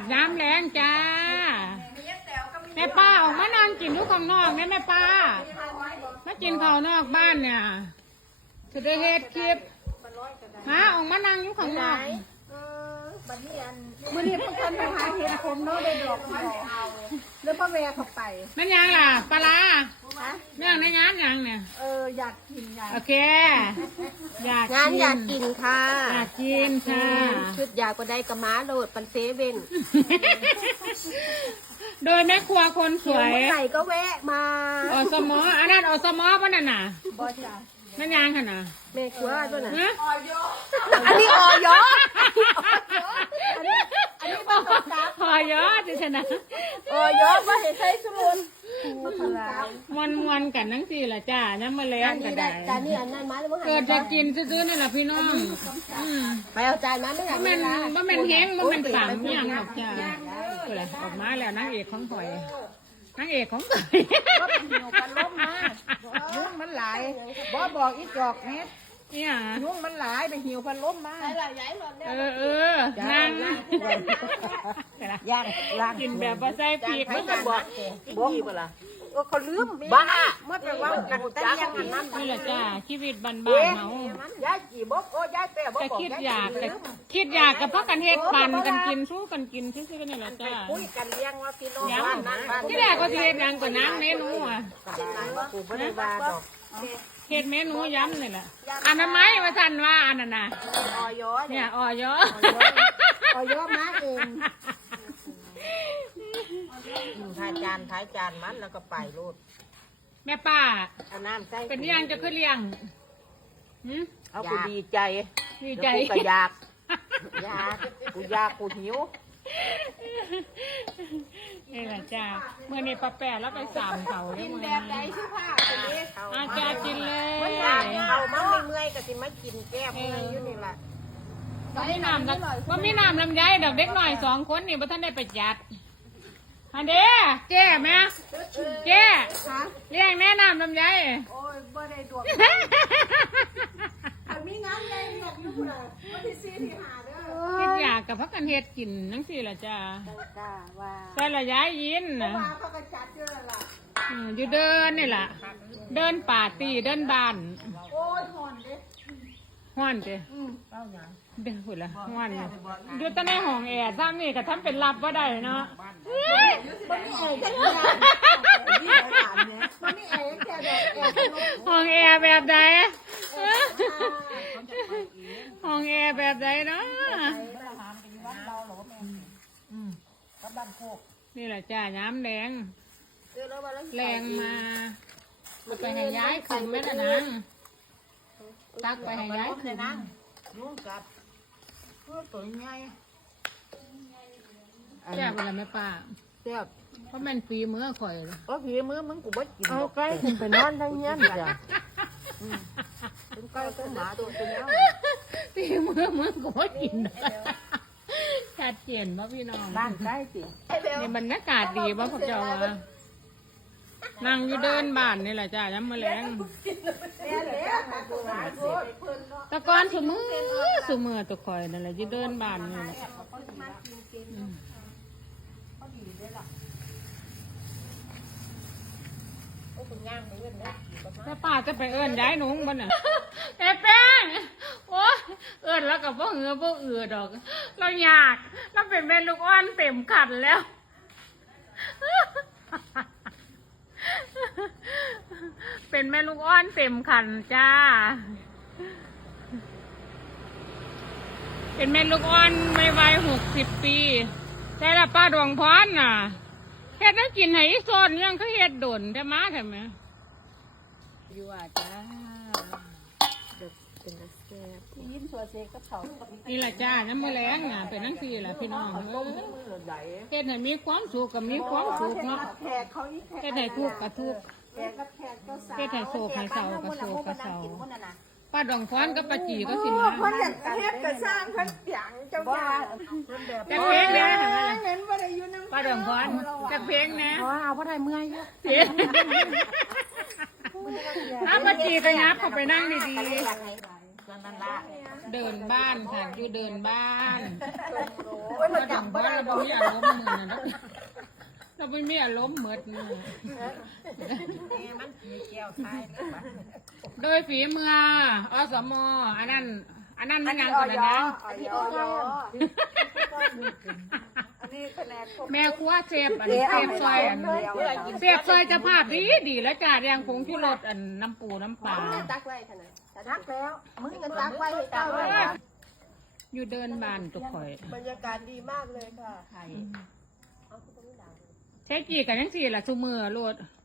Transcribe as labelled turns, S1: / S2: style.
S1: น้ำแรงจ้าแม่ป้าออกมานั่งกินลูกข้างนอกแม่ป้ามากินข้าวนอกบ้านเนี่ยสุดเฮ็ดคลิปฮะออกมานั่งอยู่ข้างนอก
S2: มื่อนี้พวกท่านไปหาเห็ดผมเนาะได้ดอกที่ดอกแล้วพ่อแม่เข้าไป
S1: นั่นยังล่ะปลาเรื่องในงานยังเนี่ย
S2: อยากกิน
S1: โอเค
S3: งานอยากกินค่ะ
S1: อยากกินค่ะ
S3: ชุดอยากก็ได้กระม้าโหลดปันเซเว่น
S1: โดยแม่ครัวคนสวย
S3: ไก่ก็แวะมา
S1: อสมออันนั้นอสมอป่ะนั่นน่ะ
S2: บ่จ้ะ
S1: นั่นยังค่ะน่ะ
S3: แม่ครัวตัวไหน
S2: อันนี้ออยอ
S1: พอยอดิฉันนะ
S2: ออยอมาเห็นใช้สมุน
S1: มันกันทั้งสี่ละจ้าน้ำมาเลี้ยงกันได้
S3: จานนี้อันนั้นมาแล้ว
S1: เกิดจะกินซื้อๆนี่แหละพี่น้อง
S3: ไปเอาจานมาไม่อยาก
S1: มันแห้งมันฝังอย่างหรอกจ้าเกิดออกมาแล้วนางเอกของข่อยนางเอกของข่อย
S2: ก็เป็นหิวกันล้มมายุ่งมันหลายบอกอีจอกเน็ต
S1: เนี่ย
S2: ยุ่งมันหลายไปหิวพันล้มมา
S1: นั่ง
S2: ย่าง
S1: กินแบบว่าใส่ปีกมันจะบอก
S2: เวลาเขาลืมบ้าเมื่อไปว่ากันแต่ยังอันนั้น
S1: นี่แหละจ้าชีวิตบ้านๆเนา
S2: ย้ายกี่บอกย้ายแต่บอก
S1: แต่คิดอยากกับพ่อกันเฮ็ดปันกันกินสู้กันกินซื่อๆนี่แหละจ้า
S2: คุยกันเลี้ยงว่าพี่น้องบ้านนั้น
S1: ที่แรกก็เฮ็ดยังก่อนน้ำเมนูอ่ะ
S2: กูไม่ได้ว่าดอก
S1: เฮ็ดเมนูย้ำนี่แหละอันนั้นไหมว่าท่านว่าอันนั้นน่ะ
S2: ออย
S1: เนี่ยออย
S2: มาเองถ่ายจานมันแล้วก็ไปรูด
S1: แม่ป้า
S2: เอาน้ำใส่
S1: เป็นยังจะขึ้นเลี้ยง
S2: เอากูดีใจกูอยากกูหิว
S1: นี่แหละจ้าเมื่อนี้ป้าแปะแล้วไปสามเขาเลยมึง
S2: แบบไหนชื่อผ้าคนนี้
S1: อาจารย์กินเลย
S2: เอามาเมื่อยก็สิมากินแก้มเมื่อยอยู่นี่แหละ
S1: ก็มีน้ำลำไยดอกเด็กหน่อย2 คนนี่บ่ท่านได้ประหยัดอันเด้เจ๊แม่เจ๊เลี้ยงแม่น้ำลำไย
S2: โอ้ยบ่ได้ดวงมีน้ำเลยดอกอยู่พุ่นน่ะวันที่4ที่5เด้อ
S1: คิดอยากกับพักกันเฮ็ดกินจังซี่ล่ะจ้าแต่ละย้ายยินน่ะ
S2: เขาก็จัดอยู่นั่นล่ะ
S1: อยู่เดินนี่ล่ะเดินป่าตีเดินบ้าน
S2: โอ้ยฮ้อนเด้
S1: ฮ้อนเด้
S2: เป้าหยัง
S1: เด้อพุ่นล่ะฮ้อนอยู่แต่ในห้องแอร์ซ้ำนี่ก็ทำเป็นลับบ่ได้เนาะ
S2: บ่มีแอร์จังเลยบ่มีแอร์แค่ดอกแอร์
S1: ห้องแอร์แบบใดห้องแอร์แบบใดเนาะนี่แหละจ้าย้ำแรงมาไปให้ย้ายขึ้นแม่ละนางตักไปให้ย้ายขึ้น
S2: นุ่งกับตัวใหญ่
S1: แซ่บอะไรแม่ป้า
S2: แซ่บ
S1: เพราะมันฝีมือข่อย
S2: ก็ฝีมือมึงกูบ่กิน
S3: เอาใกล้ขึ้นไปนอนทั้งเงี้ยจ้ะ
S2: เป็นใกล้ต้นหมาตัวเนี้ย
S1: ฝีมือมึงกูบ่กินชัดเจนป่ะพี่น้อง
S2: บ้านใกล้สิ
S1: ในบรรยากาศดีป่ะพวกเจ้านั่งอยู่เดินบ้านนี่แหละจ้าย้ำมาแรงตะกอนสมือตะคอยนั่นแหละอยู่เดินบ้านนี่แหละแต่ป้าจะไปเอิ้นย้ายหนุ่งบ้านน่ะแต่แป้งโอ้เอิ้นแล้วกับพวกเอือดอกเราอยากเราเป็นแม่ลูกอ้อนเต็มขันแล้วเป็นแม่ลูกอ้อนเต็มขันจ้าเป็นแม่ลูกอ้อนไม่วัย60 ปีใช่ละป้าดวงพรน่ะเฮ็ดให้กินให้อีโซนยังเขาเฮ็ดโดนได้มาใช่ไหม
S3: อยู่อ่ะจ้าเด็กเป็นนักแก้
S2: ยิ้มสวยเซ็กกับเขา
S1: นี่แหละจ้าน้ำมะแรงน่ะเป็นนั่งสี่แหละพี่น้องเฮ็ดให้มีความสุขกับมีความสุขเนาะเฮ็ดให้ทุกข์กับทุกข์เฮ็ดให้โศกให้เศร้ากับโศกกับเศร้าป้าดองฟ้อนกับป้าจีก็สิมา
S2: คนอย่างเฮ็ดก็สร้างคนเสียงเจ้าบ้า
S1: จักเพลงนะ
S2: เห็นว่าได้อยู่น้ำ
S1: ป้าดองฟ้อนจักเพลงนะ
S3: เอาเพราะได้เมื่อย
S1: ป้าจีก็ยับเข้าไปนั่งดีๆ
S2: ก็นั่นละ
S1: เดินบ้านค่ะอยู่เดินบ้าน
S3: โอ้ย
S1: ก็
S3: มัน
S1: ดั
S3: จั
S1: ง
S3: บ
S1: เพราะเราไม่มีอารมณ์มือนะเราไม่มีอารมณ์เหมือนมือ
S2: นี่มันมีแก้วท้ายเลยปะ
S1: โดยฝีมืออสมอันนั้นมันยังกันนะ
S3: อันนี้ออยอันนี้คะแนนครบ
S1: แม่ครัวเซฟอันเซฟซอยอันเซฟซอยจะภาพดีแล้วจ้าแดงผงชูรสอันน้ำปูน้ำปลา
S3: ตักไว้ขนาดตักแล้วมึงกันตักไว้ให้เจ้าเลย
S1: อยู่เดินบ้านตุกข่อย
S3: บรรยากาศดีมากเลยค่ะ
S2: ไข่
S1: ใช้กี่กันยังสี่ละชูมือโลด